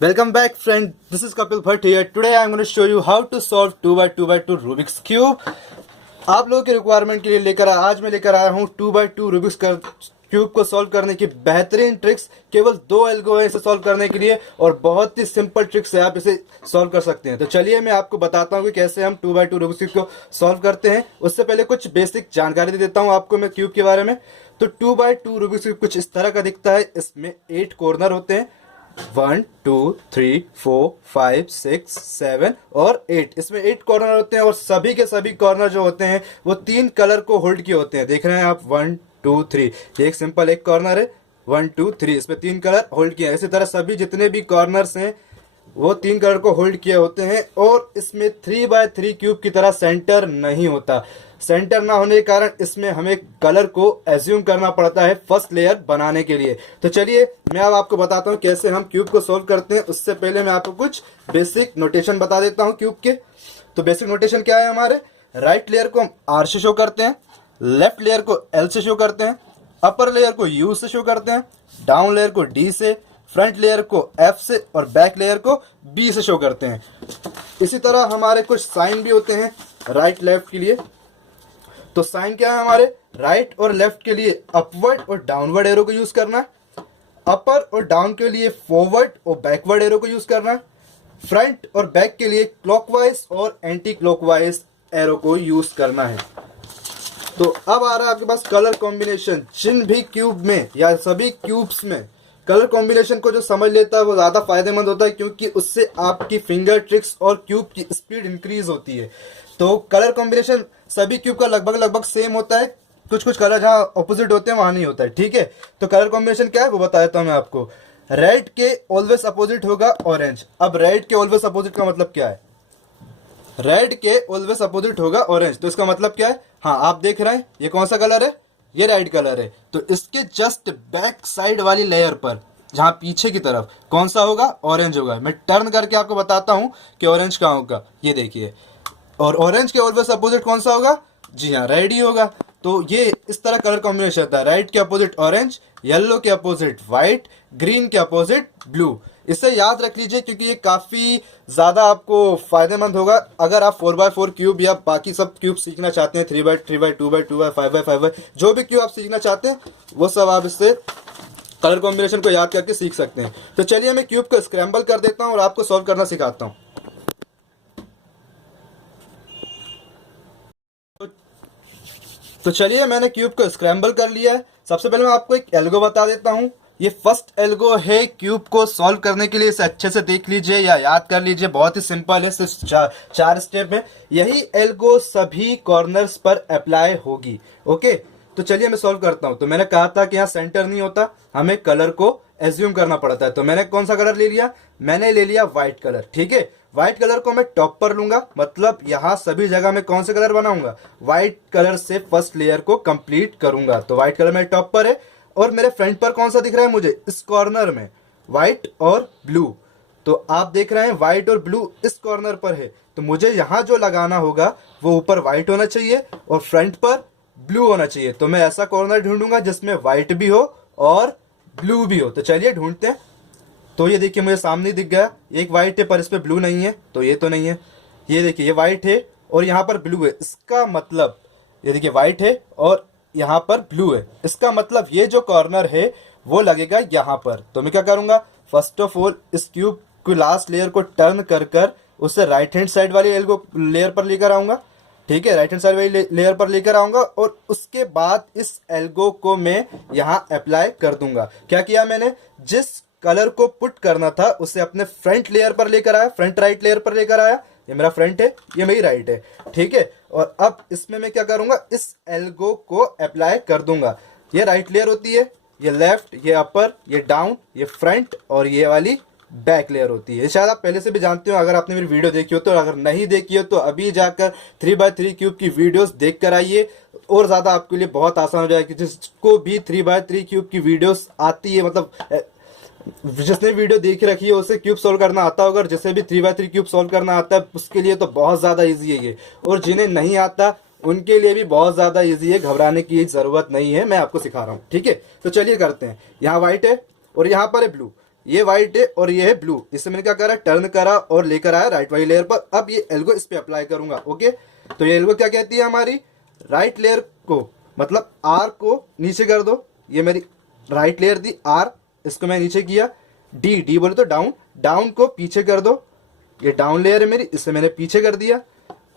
Welcome back friend, this is Kapil Bhatt here. Today I am going to show you how to solve 2x2x2 Rubik's Cube. आप लोगों के requirement के लिए आज मैं लेकर आया हूँ 2x2 Rubik's क्यूब को सॉल्व करने की बेहतरीन ट्रिक्स। केवल 2 एल्गो है इसे सॉल्व करने के लिए और बहुत ही सिंपल ट्रिक्स है, आप इसे सॉल्व कर सकते हैं। तो चलिए मैं आपको बताता हूँ कि कैसे हम 2x2 Rubik's क्यूब को सॉल्व करते हैं। उससे पहले कुछ बेसिक जानकारी दे देता हूँ आपको मैं क्यूब के बारे में। तो 2x2 Rubik's क्यूब कुछ इस तरह का दिखता है। इसमें 8 कॉर्नर होते हैं, 1 2 3 4 5 6 7 और 8। इसमें 8 कॉर्नर होते हैं और सभी के सभी कॉर्नर जो होते हैं वो 3 कलर को होल्ड किए होते हैं। देख रहे हैं आप 1 2 3, ये एक सिंपल एक कॉर्नर है, 1 2 3, इसमें 3 कलर होल्ड किए हैं। इसी तरह सभी जितने भी कॉर्नर्स हैं वो 3 कलर को होल्ड किए होते हैं। और इसमें 3x3 क्यूब की तरह सेंटर नहीं होता। सेंटर ना होने के कारण इसमें हमें कलर को एज्यूम करना पड़ता है फर्स्ट लेयर बनाने के लिए। तो चलिए मैं अब आपको बताता हूँ कैसे हम क्यूब को सॉल्व करते हैं। उससे पहले मैं आपको कुछ बेसिक नोटेशन बता देता हूँ क्यूब के। तो बेसिक नोटेशन क्या है हमारे, राइट लेयर को हम आर से शो करते हैं, लेफ्ट लेयर को एल से शो करते हैं, अपर लेयर को यू से शो करते हैं, डाउन लेयर को डी से, फ्रंट लेयर को एफ से और बैक लेयर को बी से शो करते हैं। इसी तरह हमारे कुछ साइन भी होते हैं राइट लेफ्ट के लिए। तो साइन क्या है हमारे, राइट और लेफ्ट के लिए अपवर्ड और डाउनवर्ड एरो को यूज करना है, अपर और डाउन के लिए फॉरवर्ड और बैकवर्ड एरो को यूज करना है, फ्रंट और बैक के लिए क्लॉकवाइज और एंटी क्लॉकवाइज एरो को यूज करना है। तो अब आ रहा है आपके पास कलर कॉम्बिनेशन। जिन भी क्यूब में या सभी क्यूब्स में कलर कॉम्बिनेशन को जो समझ लेता है वो ज़्यादा फायदेमंद होता है, क्योंकि उससे आपकी फिंगर ट्रिक्स और क्यूब की स्पीड इंक्रीज होती है। तो कलर कॉम्बिनेशन सभी क्यूब का लगभग सेम होता है, कुछ कुछ कलर जहाँ ऑपोजिट होते हैं वहाँ नहीं होता है, ठीक है। तो कलर कॉम्बिनेशन क्या है वो बता देता हूँ मैं आपको। रेड के ऑलवेज अपोजिट होगा ऑरेंज। अब रेड के ऑलवेज अपोजिट का मतलब क्या है, रेड के ऑलवेज अपोजिट होगा ऑरेंज। तो इसका मतलब क्या है, हाँ आप देख रहे हैं ये कौन सा कलर है, ये रेड कलर है। तो इसके जस्ट बैक साइड वाली लेयर पर जहाँ पीछे की तरफ कौन सा होगा, ऑरेंज होगा। मैं टर्न करके आपको बताता हूँ कि ऑरेंज कहाँ होगा, ये देखिए। और ऑरेंज के ऑलवेज अपोजिट कौन सा होगा, जी हाँ रेड ही होगा। तो ये इस तरह कलर कॉम्बिनेशन होता है, रेड के अपोजिट ऑरेंज, येलो के अपोजिट व्हाइट, ग्रीन के अपोजिट ब्लू। इसे याद रख लीजिए क्योंकि ये काफ़ी ज़्यादा आपको फायदेमंद होगा अगर आप 4x4 क्यूब या बाकी सब क्यूब सीखना चाहते हैं, 3x3x 2x 2x 5x5 जो भी क्यूब आप सीखना चाहते हैं वो सब आप इससे कलर कॉम्बिनेशन को याद करके सीख सकते हैं। तो चलिए मैं क्यूब को स्क्रैम्बल कर देता हूँ और आपको सॉल्व करना सिखाता हूँ। तो चलिए मैंने क्यूब को स्क्रैम्बल कर लिया है। सबसे पहले मैं आपको एक एल्गो बता देता हूँ। ये फर्स्ट एल्गो है क्यूब को सॉल्व करने के लिए। इसे अच्छे से देख लीजिए या याद कर लीजिए, बहुत ही सिंपल है, सिर्फ चार स्टेप में। यही एल्गो सभी कॉर्नर्स पर अप्लाई होगी। ओके, तो चलिए मैं सॉल्व करता हूँ। तो मैंने कहा था कि यहाँ सेंटर नहीं होता, हमें कलर को एज्यूम करना पड़ता है। तो मैंने कौन सा कलर ले लिया, मैंने ले लिया व्हाइट कलर, ठीक है। व्हाइट कलर को मैं टॉप पर लूंगा, मतलब यहाँ सभी जगह में कौन से कलर बनाऊंगा, व्हाइट कलर से फर्स्ट लेयर को कंप्लीट करूंगा। तो व्हाइट कलर मेरे टॉप पर है और मेरे फ्रंट पर कौन सा दिख रहा है मुझे, इस कॉर्नर में व्हाइट और ब्लू। तो आप देख रहे हैं व्हाइट और ब्लू इस कॉर्नर पर है, तो मुझे यहाँ जो लगाना होगा वो ऊपर व्हाइट होना चाहिए और फ्रंट पर ब्लू होना चाहिए। तो मैं ऐसा कॉर्नर ढूंढूंगा जिसमें व्हाइट भी हो और ब्लू भी हो। तो चलिए ढूंढते हैं। तो ये देखिए मुझे सामने दिख गया, एक व्हाइट है पर इस पर ब्लू नहीं है, तो ये तो नहीं है। ये देखिए ये व्हाइट है और यहाँ पर ब्लू है, इसका मतलब ये देखिए व्हाइट है और यहाँ पर ब्लू है, इसका मतलब ये जो कॉर्नर है वो लगेगा यहाँ पर। तो मैं क्या करूँगा, फर्स्ट ऑफ ऑल इस क्यूब को लास्ट लेयर को टर्न कर कर उसे राइट हैंड साइड वाली लेयर पर लेकर आऊँगा, ठीक है। राइट हैंड साइड वाली लेयर पर लेकर आऊँगा और उसके बाद इस एल्गो को मैं यहाँ अप्लाई कर दूंगा। क्या किया मैंने, जिस कलर को पुट करना था उसे अपने फ्रंट लेयर पर लेकर आया, फ्रंट राइट लेयर पर लेकर आया। ये मेरा फ्रंट है, ये मेरी राइट है, ठीक है। और अब इसमें मैं क्या करूंगा, इस एल्गो को अप्लाई कर दूंगा। ये राइट लेयर होती है, ये लेफ्ट, ये अपर, ये डाउन, ये फ्रंट और ये वाली बैक लेयर होती है। शायद आप पहले से भी जानते हो अगर आपने मेरी वीडियो देखी हो तो। अगर नहीं देखी हो तो अभी जाकर 3x3 क्यूब की वीडियोस देख कर आइए, और ज़्यादा आपके लिए बहुत आसान हो जाएगी। जिसको भी 3x3 क्यूब की वीडियोस आती है, मतलब जिसने वीडियो देख रखी है उसे क्यूब सॉल्व करना आता होगा, और जिसे भी 3x3 क्यूब सॉल्व करना आता है उसके लिए तो बहुत ज़्यादा ईजी है ये। और जिन्हें नहीं आता उनके लिए भी बहुत ज़्यादा ईजी है, घबराने की ज़रूरत नहीं है, मैं आपको सिखा रहा हूँ, ठीक है। तो चलिए करते हैं। यहाँ व्हाइट है और यहाँ पर है ब्लू। ये व्हाइट है और ये है ब्लू। इससे मैंने क्या करा, टर्न करा और लेकर आया राइट वाली लेयर पर। अब ये एल्गो इस पे अप्लाई करूंगा। ओके, तो ये एल्गो क्या कहती है हमारी, राइट लेयर को मतलब आर को नीचे कर दो। ये मेरी राइट लेयर थी आर, इसको मैं नीचे किया। डी, डी बोले तो डाउन, डाउन को पीछे कर दो। ये डाउन लेयर है मेरी, इससे मैंने पीछे कर दिया।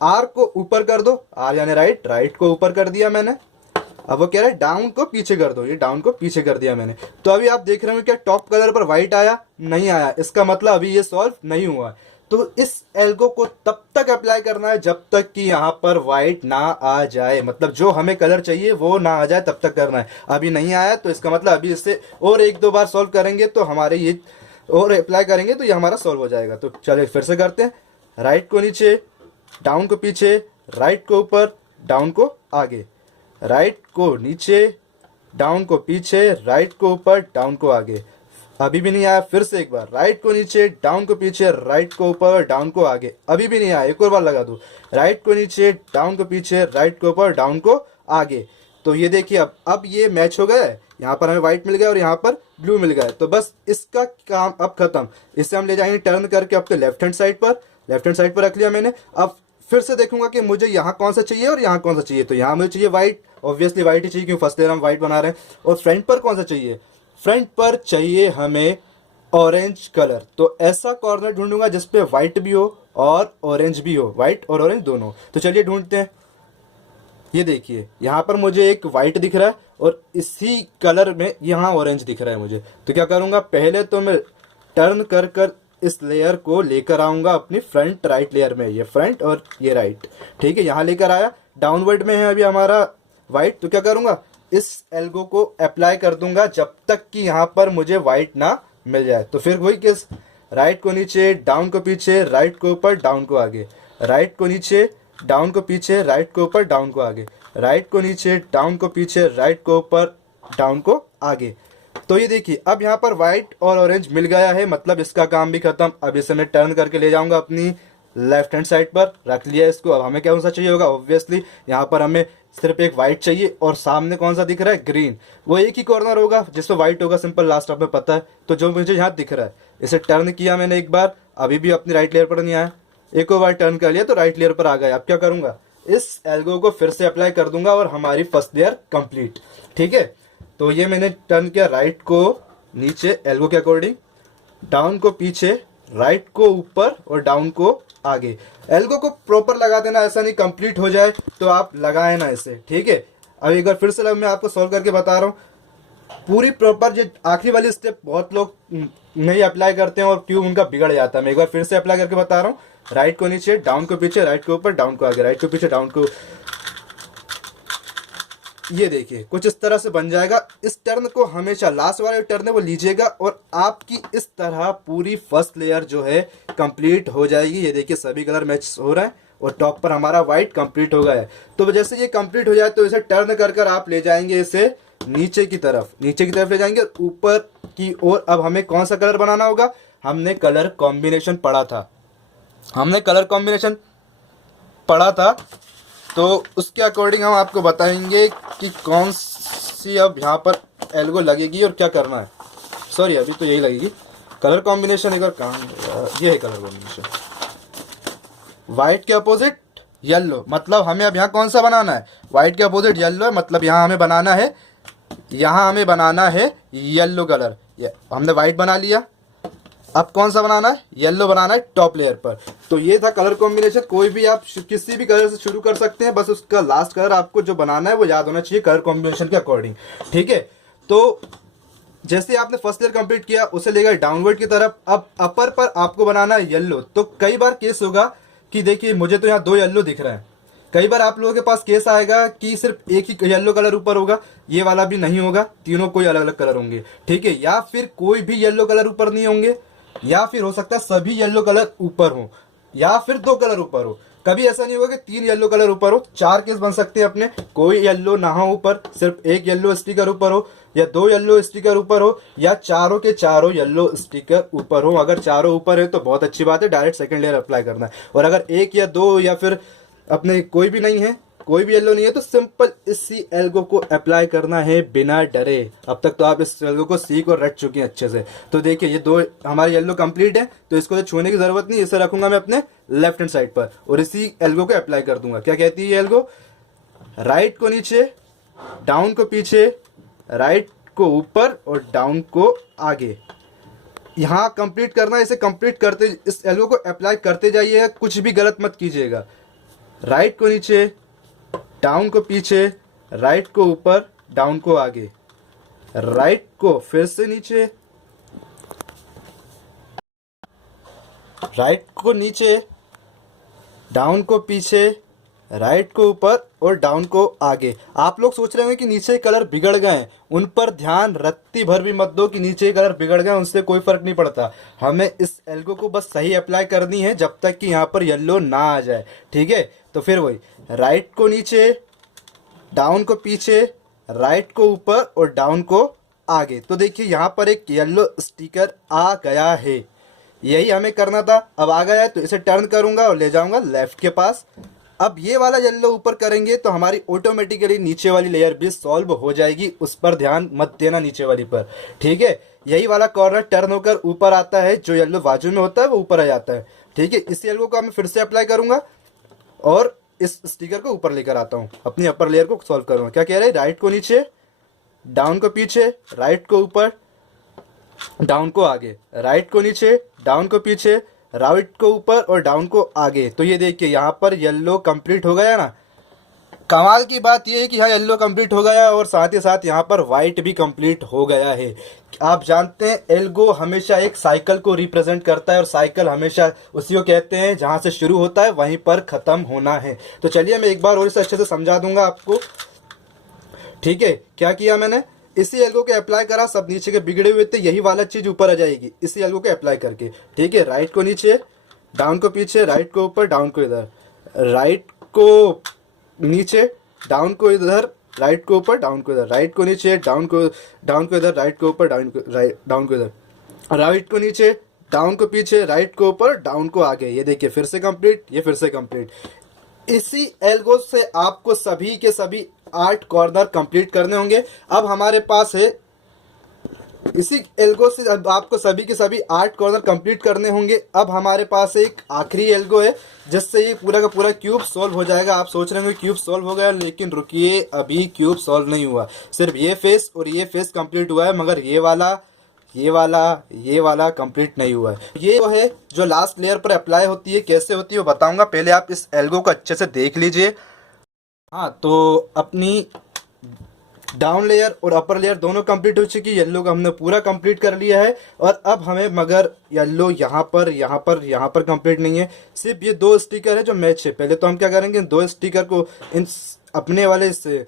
आर को ऊपर कर दो, आर यानी राइट, राइट को ऊपर कर दिया मैंने। अब वो कह रहा है डाउन को पीछे कर दो, ये डाउन को पीछे कर दिया मैंने। तो अभी आप देख रहे हो क्या टॉप कलर पर व्हाइट आया, नहीं आया, इसका मतलब अभी ये सॉल्व नहीं हुआ। तो इस एल्गो को तब तक अप्लाई करना है जब तक कि यहाँ पर व्हाइट ना आ जाए, मतलब जो हमें कलर चाहिए वो ना आ जाए तब तक करना है। अभी नहीं आया तो इसका मतलब अभी इससे और एक दो बार सॉल्व करेंगे तो हमारे ये, और अप्लाई करेंगे तो ये हमारा सॉल्व हो जाएगा। तो चलिए फिर से करते हैं। राइट को नीचे, डाउन को पीछे, राइट को ऊपर, डाउन को आगे, राइट को नीचे, डाउन को पीछे, राइट को ऊपर, डाउन को आगे। अभी भी नहीं आया, फिर से एक बार, राइट को नीचे, डाउन को पीछे, राइट को ऊपर, डाउन को आगे। अभी भी नहीं आया, एक और बार लगा दूं, राइट को नीचे, डाउन को पीछे, राइट को ऊपर, डाउन को आगे। तो ये देखिए अब ये मैच हो गया है। यहाँ पर हमें व्हाइट मिल गया और यहाँ पर ब्लू मिल गया है। तो बस इसका काम अब खत्म। इसे हम ले जाएंगे टर्न करके अपने लेफ्ट हैंड साइड पर, लेफ्ट हैंड साइड पर रख लिया मैंने। अब फिर से देखूंगा कि मुझे यहाँ कौन सा चाहिए और यहाँ कौन सा चाहिए। तो यहाँ मुझे चाहिए व्हाइट, ऑब्वियसली व्हाइट ही चाहिए क्योंकि फर्स्ट लेयर हम व्हाइट बना रहे हैं। और फ्रंट पर कौन सा चाहिए, फ्रंट पर चाहिए हमें ऑरेंज कलर। तो ऐसा कॉर्नर ढूंढूंगा जिसपे व्हाइट भी हो और ऑरेंज भी हो, व्हाइट और ऑरेंज दोनों। तो चलिए ढूंढते हैं। ये देखिए यहाँ पर मुझे एक व्हाइट दिख रहा है और इसी कलर में यहाँ ऑरेंज दिख रहा है मुझे। तो क्या करूँगा, पहले तो मैं टर्न कर कर इस लेयर को लेकर आऊँगा अपनी फ्रंट राइट लेयर में, ये फ्रंट और ये राइट, ठीक है। यहाँ लेकर आया, डाउनवर्ड में है अभी हमारा व्हाइट। तो क्या करूँगा, इस एल्गो को अप्लाई कर दूंगा जब तक कि यहाँ पर मुझे व्हाइट ना मिल जाए। तो फिर वही केस, राइट को नीचे, डाउन को पीछे, राइट को ऊपर, डाउन को आगे, राइट को नीचे, डाउन को पीछे, राइट को ऊपर, डाउन को आगे, राइट को नीचे, डाउन को पीछे, राइट को ऊपर, डाउन को आगे। तो ये देखिए अब यहाँ पर व्हाइट और ऑरेंज मिल गया है, मतलब इसका काम भी खत्म। अब इसे मैं टर्न करके ले जाऊंगा अपनी लेफ्ट हैंड साइड पर, रख लिया इसको। अब हमें क्या सा चाहिए होगा, ऑब्वियसली यहाँ पर हमें सिर्फ एक व्हाइट चाहिए और सामने कौन सा दिख रहा है, ग्रीन। वो एक ही कॉर्नर होगा जिसमें व्हाइट होगा, सिंपल, लास्ट में पता है। तो जो मुझे यहाँ दिख रहा है, इसे टर्न किया मैंने एक बार, अभी भी अपनी राइट लेयर पर नहीं आया। एक और बार टर्न कर लिया तो राइट लेयर पर आ गया। अब क्या करूंगा, इस एल्गो को फिर से अप्लाई कर दूंगा और हमारी फर्स्ट लेयर कंप्लीट, ठीक है। तो ये मैंने टर्न किया, राइट को नीचे एल्गो के अकॉर्डिंग, डाउन को पीछे, राइट को ऊपर और डाउन को आगे। एल्गो को प्रॉपर लगा देना, ऐसा नहीं कंप्लीट हो जाए तो आप लगाए ना इसे, ठीक है। अब एक बार फिर से मैं आपको सॉल्व करके बता रहा हूँ पूरी प्रॉपर। जो आखिरी वाली स्टेप बहुत लोग नहीं अप्लाई करते हैं और क्यों उनका बिगड़ जाता है। मैं एक बार फिर से अप्लाई करके बता रहा हूँ, राइट को नीचे, डाउन को पीछे, राइट को ऊपर, डाउन को आगे, राइट को पीछे, डाउन को। ये देखिए कुछ इस तरह से बन जाएगा। इस टर्न को हमेशा, लास्ट वाला टर्न है वो लीजिएगा और आपकी इस तरह पूरी फर्स्ट लेयर जो है कंप्लीट हो जाएगी। ये देखिए सभी कलर मैच हो रहा है और टॉप पर हमारा व्हाइट कंप्लीट हो गया है। तो जैसे ये कंप्लीट हो जाए तो इसे टर्न कर कर आप ले जाएंगे इसे नीचे की तरफ, नीचे की तरफ ले जाएंगे और ऊपर की ओर। अब हमें कौन सा कलर बनाना होगा, हमने कलर कॉम्बिनेशन पढ़ा था, हमने कलर कॉम्बिनेशन पढ़ा था। तो उसके अकॉर्डिंग हम आपको बताएंगे कि कौन सी अब यहाँ पर एल्गो लगेगी और क्या करना है। सॉरी अभी तो यही लगेगी कलर कॉम्बिनेशन। एक और काम, ये है कलर कॉम्बिनेशन, व्हाइट के अपोजिट येलो। मतलब हमें अब यहाँ कौन सा बनाना है, व्हाइट के अपोजिट येलो है, मतलब यहाँ हमें बनाना है, यहाँ हमें बनाना है येलो कलर। हमने व्हाइट बना लिया, अब कौन सा बनाना है, येलो बनाना है टॉप लेयर पर। तो ये था कलर कॉम्बिनेशन। कोई भी आप किसी भी कलर से शुरू कर सकते हैं, बस उसका लास्ट कलर आपको जो बनाना है वो याद होना चाहिए कलर कॉम्बिनेशन के अकॉर्डिंग, ठीक है। तो जैसे आपने फर्स्ट लेयर कंप्लीट किया, उसे लेकर डाउनवर्ड की तरफ। अब अपर पर आपको बनाना है येलो। तो कई बार केस होगा कि देखिए मुझे तो यहाँ दो येलो दिख रहा है, कई बार आप लोगों के पास केस आएगा कि सिर्फ एक ही येलो कलर ऊपर होगा, ये वाला भी नहीं होगा, तीनों कोई अलग अलग कलर होंगे, ठीक है। या फिर कोई भी येलो कलर ऊपर नहीं होंगे, या फिर हो सकता है सभी येलो कलर ऊपर हो, या फिर दो कलर ऊपर हो। कभी ऐसा नहीं होगा कि तीन येलो कलर ऊपर हो। चार केस बन सकते हैं अपने, कोई येलो ना हो ऊपर, सिर्फ एक येलो स्टिकर ऊपर हो, या दो येलो स्टिकर ऊपर हो, या चारों के चारों येलो स्टिकर ऊपर हो। अगर चारों ऊपर है तो बहुत अच्छी बात है, डायरेक्ट सेकंड लेयर अप्लाई करना है। और अगर एक या दो या फिर अपने कोई भी नहीं है कोई भी येलो नहीं है तो सिंपल इसी एल्गो को अप्लाई करना है बिना डरे। अब तक तो आप इस एल्गो को सीख और रट चुके हैं अच्छे से। तो देखिए ये दो हमारे येलो कंप्लीट है, तो इसको तो छूने की जरूरत नहीं, इसे रखूंगा मैं अपने लेफ्ट हैंड साइड पर और इसी एल्गो को अप्लाई कर दूंगा। क्या कहती है ये एल्गो? राइट को नीचे, डाउन को पीछे, राइट को ऊपर और डाउन को आगे। यहाँ कंप्लीट करना है, इसे कंप्लीट करते, इस एल्गो को अप्लाई करते जाइएगा, कुछ भी गलत मत कीजिएगा। राइट को नीचे, डाउन को पीछे, राइट को ऊपर, डाउन को आगे, राइट को फिर से नीचे, राइट को नीचे, डाउन को पीछे, राइट को ऊपर और डाउन को आगे। आप लोग सोच रहे होंगे कि नीचे कलर बिगड़ गए हैं, उन पर ध्यान रत्ती भर भी मत दो कि नीचे कलर बिगड़ गए, उनसे कोई फर्क नहीं पड़ता। हमें इस एल्गो को बस सही अप्लाई करनी है जब तक कि यहाँ पर येलो ना आ जाए, ठीक है। तो फिर वही राइट को नीचे, डाउन को पीछे, राइट को ऊपर और डाउन को आगे। तो देखिए यहाँ पर एक येलो स्टिकर आ गया है, यही हमें करना था। अब आ गया है तो इसे टर्न करूंगा और ले जाऊंगा लेफ्ट के पास। अब ये वाला येलो ऊपर करेंगे तो हमारी ऑटोमेटिकली नीचे वाली लेयर भी सॉल्व हो जाएगी, उस पर ध्यान मत देना नीचे वाली पर, ठीक है। यही वाला कॉर्नर टर्न होकर ऊपर आता है, जो येलो बाजू में होता है वो ऊपर आ जाता है, ठीक है। इस येलो को मैं फिर से अप्लाई करूंगा और इस स्टिकर को ऊपर लेकर आता हूँ, अपनी अपर लेयर को सॉल्व करूंगा। क्या कह रहे हैं? राइट को नीचे, डाउन को पीछे, राइट को ऊपर, डाउन को आगे, राइट को नीचे, डाउन को पीछे, राइट को ऊपर और डाउन को आगे। तो ये देखिए यहाँ पर येलो कंप्लीट हो गया ना। कमाल की बात ये है कि यहाँ येलो कंप्लीट हो गया और साथ ही साथ यहाँ पर वाइट भी कंप्लीट हो गया है। आप जानते हैं एल्गो हमेशा एक साइकिल को रिप्रेजेंट करता है और साइकिल हमेशा उसी को कहते हैं जहाँ से शुरू होता है वहीं पर ख़त्म होना है। तो चलिए मैं एक बार और इसे अच्छे से समझा दूंगा आपको, ठीक है। क्या किया मैंने? इसी एल्गो के अप्लाई करा, सब नीचे के बिगड़े हुए थे, यही वाला चीज ऊपर आ जाएगी इसी एल्गो के अप्लाई करके, ठीक है। राइट को नीचे, डाउन को पीछे, राइट को ऊपर, डाउन को इधर, राइट को नीचे, डाउन को इधर, राइट को ऊपर, डाउन को इधर, राइट को नीचे, डाउन को इधर, राइट को ऊपर, डाउन को इधर, राइट को नीचे, डाउन को पीछे, राइट को ऊपर, डाउन को आगे। ये देखिए फिर से कंप्लीट, ये फिर से कंप्लीट। इसी एल्गो से आपको सभी के सभी 8 कॉर्नर कंप्लीट करने होंगे। अब हमारे पास है इसी एल्गो से अब आपको सभी के सभी 8 कॉर्नर कंप्लीट करने होंगे। अब हमारे पास एक आखिरी एल्गो है जिससे ये पूरा का पूरा क्यूब सॉल्व हो जाएगा। आप सोच रहे होंगे क्यूब सॉल्व हो गया, लेकिन रुकिए, अभी क्यूब सॉल्व नहीं हुआ। सिर्फ ये फेस और ये फेस कंप्लीट हुआ है, मगर ये वाला कंप्लीट नहीं हुआ है। ये वो है जो लास्ट लेयर पर अप्लाई होती है, कैसे होती है वो बताऊंगा। पहले आप इस एल्गो को अच्छे से देख लीजिए। हाँ, तो अपनी डाउन लेयर और अपर लेयर दोनों कंप्लीट हो चुकी है। येलो का हमने पूरा कंप्लीट कर लिया है और अब हमें मगर येलो यहाँ पर कंप्लीट नहीं है। सिर्फ ये 2 स्टिकर है जो मैच है। पहले तो हम क्या करेंगे, इन 2 स्टिकर को इन अपने वाले से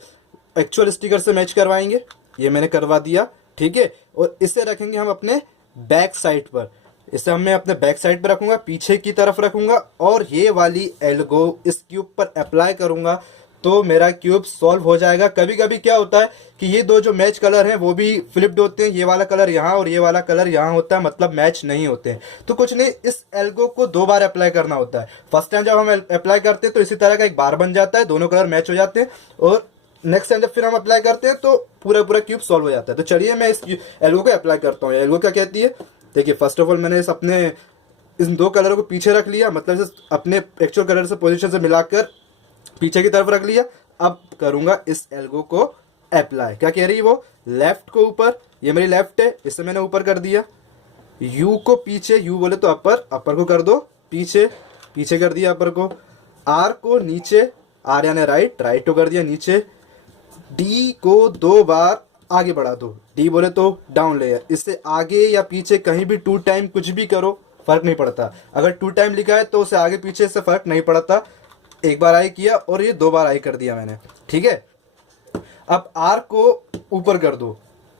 एक्चुअल स्टिकर से मैच करवाएंगे। ये मैंने करवा दिया, ठीक है। और इसे रखेंगे हम अपने बैक साइड पर, इसे मैं अपने बैक साइड पर रखूंगा, पीछे की तरफ रखूंगा और ये वाली एल्गो इस क्यूब पर अप्लाई करूंगा तो मेरा क्यूब सॉल्व हो जाएगा। कभी कभी क्या होता है कि ये 2 जो मैच कलर हैं वो भी फ्लिप्ड होते हैं, ये वाला कलर यहाँ और ये वाला कलर यहाँ होता है, मतलब मैच नहीं होते हैं। तो कुछ नहीं, इस एल्गो को 2 बार अप्लाई करना होता है। फर्स्ट टाइम जब हम अप्लाई करते हैं तो इसी तरह का एक बार बन जाता है, दोनों कलर मैच हो जाते हैं, और नेक्स्ट टाइम जब फिर हम अप्लाई करते हैं तो पूरा क्यूब सॉल्व हो जाता है। तो चलिए मैं इस एल्गो को अप्लाई करता हूँ। एल्गो क्या कहती है, देखिए फर्स्ट ऑफ ऑल मैंने इन 2 कलरों को पीछे रख लिया, मतलब इसे अपने एक्चुअल कलर से पोजीशन से मिलाकर पीछे की तरफ रख लिया। अब करूंगा इस एल्गो को अप्लाई। क्या कह रही है वो, लेफ्ट को ऊपर, ये मेरी लेफ्ट है, इसे मैंने ऊपर कर दिया। यू को पीछे, यू बोले तो अपर को कर दो पीछे, पीछे कर दिया अपर को। आर को नीचे, आर यानी राइट को कर दिया नीचे। डी को 2 बार आगे बढ़ा दो, डी बोले तो डाउन लेयर, इससे आगे या पीछे कहीं भी 2 टाइम कुछ भी करो फर्क नहीं पड़ता। अगर 2 टाइम लिखा है तो उसे आगे पीछे से फर्क नहीं पड़ता। एक बार आई किया और ये 2 बार आई कर दिया मैंने, ठीक है। अब आर को ऊपर कर दो,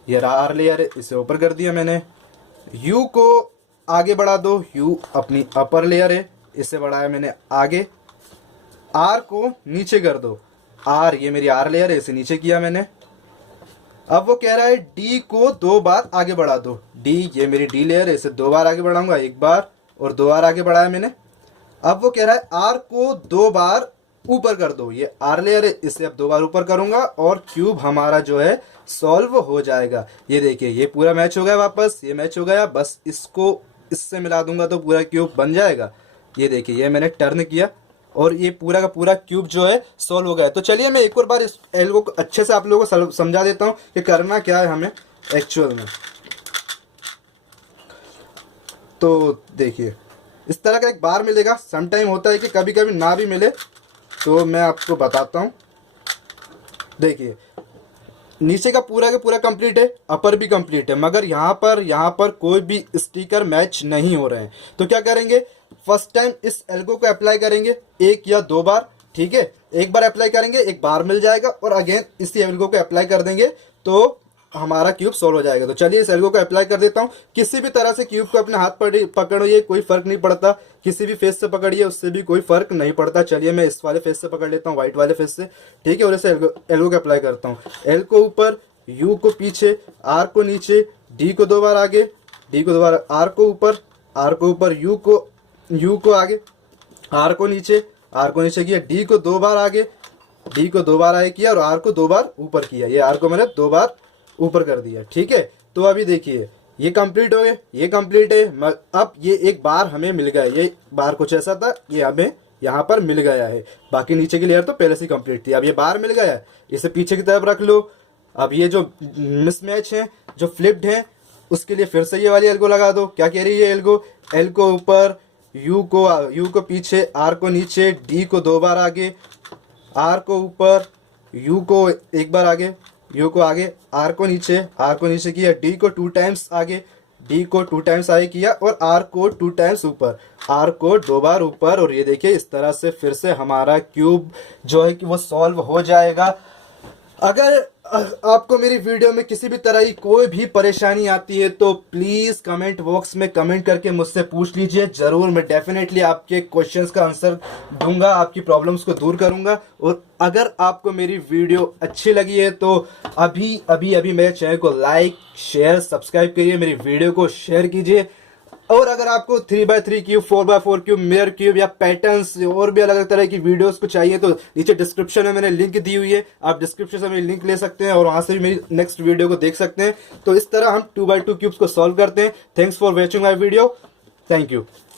ये आर लेयर है, इसे ऊपर कर दिया मैंने। यू को आगे बढ़ा दो, यू अपनी अपर लेयर है, इसे बढ़ाया मैंने आगे। आर को नीचे कर दो, आर ये मेरी आर लेयर है, इसे नीचे किया मैंने। अब वो कह रहा है डी को 2 बार आगे बढ़ा दो, डी ये मेरी डी लेयर है, इसे 2 बार आगे बढ़ाऊंगा, 1 बार और 2 बार आगे बढ़ाया मैंने। अब वो कह रहा है आर को 2 बार ऊपर कर दो। ये आर लेयर है, इसे अब 2 बार ऊपर करूंगा और क्यूब हमारा जो है सॉल्व हो जाएगा। ये देखिए ये पूरा मैच हो गया, वापस ये मैच हो गया, बस इसको इससे मिला दूंगा तो पूरा क्यूब बन जाएगा। ये देखिए ये मैंने टर्न किया और ये पूरा का पूरा क्यूब जो है सॉल्व हो गया। तो चलिए मैं एक और बार इस एल्गो को अच्छे से आप लोगों को समझा देता हूँ कि करना क्या है हमें एक्चुअल में। तो देखिए इस तरह का एक बार मिलेगा। सम टाइम होता है कि कभी कभी ना भी मिले, तो मैं आपको बताता हूँ। देखिए नीचे का पूरा कंप्लीट है, अपर भी कंप्लीट है, मगर यहाँ पर कोई भी स्टिकर मैच नहीं हो रहे हैं। तो क्या करेंगे, फर्स्ट टाइम इस एल्गो को अप्लाई करेंगे 1 या 2 बार, ठीक है। एक बार अप्लाई करेंगे, एक बार मिल जाएगा और अगेन इसी एल्गो को अप्लाई कर देंगे तो हमारा क्यूब सॉल्व हो जाएगा। तो चलिए इस एल्गो को अप्लाई कर देता हूँ। किसी भी तरह से क्यूब को अपने हाथ पकड़िए, कोई फर्क नहीं पड़ता। किसी भी फेस से पकड़िए, उससे भी कोई फर्क नहीं पड़ता। चलिए मैं इस वाले फेस से पकड़ लेता हूँ, व्हाइट वाले फेस से, ठीक है। और इसे एल्गो को अप्लाई करता हूँ। एल को ऊपर, यू को पीछे, आर को नीचे, डी को 2 बार आगे, डी को 2 बार, आर को ऊपर, यू को आगे, आर को नीचे किया, डी को 2 बार आगे, डी को 2 बार आगे किया और आर को 2 बार ऊपर किया। ये आर को मैंने 2 बार ऊपर कर दिया, ठीक है। तो अभी देखिए ये कंप्लीट हो गए, ये कंप्लीट है। अब ये एक बार हमें मिल गया, ये बार कुछ ऐसा था, ये हमें यहाँ पर मिल गया है। बाकी नीचे की लेयर तो पहले से कंप्लीट थी। अब ये बार मिल गया है, इसे पीछे की तरफ रख लो। अब ये जो मिसमैच है, जो फ्लिप्ड है, उसके लिए फिर से ये वाली एल्गो लगा दो। क्या कह रही है एल्गो, एल को ऊपर, यू को पीछे, आर को नीचे, डी को 2 बार आगे, आर को ऊपर, यू को 1 बार आगे, यू को आगे, आर को नीचे किया, डी को 2 टाइम्स आगे, डी को 2 टाइम्स आगे किया और आर को 2 टाइम्स ऊपर, आर को 2 बार ऊपर। और ये देखिए इस तरह से फिर से हमारा क्यूब जो है कि वो सॉल्व हो जाएगा। अगर आपको मेरी वीडियो में किसी भी तरह की कोई भी परेशानी आती है तो प्लीज़ कमेंट बॉक्स में कमेंट करके मुझसे पूछ लीजिए। ज़रूर मैं डेफिनेटली आपके क्वेश्चंस का आंसर दूंगा, आपकी प्रॉब्लम्स को दूर करूंगा। और अगर आपको मेरी वीडियो अच्छी लगी है तो अभी मेरे चैनल को लाइक, शेयर, सब्सक्राइब करिए, मेरी वीडियो को शेयर कीजिए। और अगर आपको 3x3 cube, 4x4 cube, mirror cube या पैटर्न्स और भी अलग अलग तरह की वीडियोस को चाहिए तो नीचे डिस्क्रिप्शन में मैंने लिंक दी हुई है, आप डिस्क्रिप्शन से मेरी लिंक ले सकते हैं और वहां से भी मेरी नेक्स्ट वीडियो को देख सकते हैं। तो इस तरह हम 2x2 क्यूब्स को सॉल्व करते हैं। Thanks for watching my video. Thank you.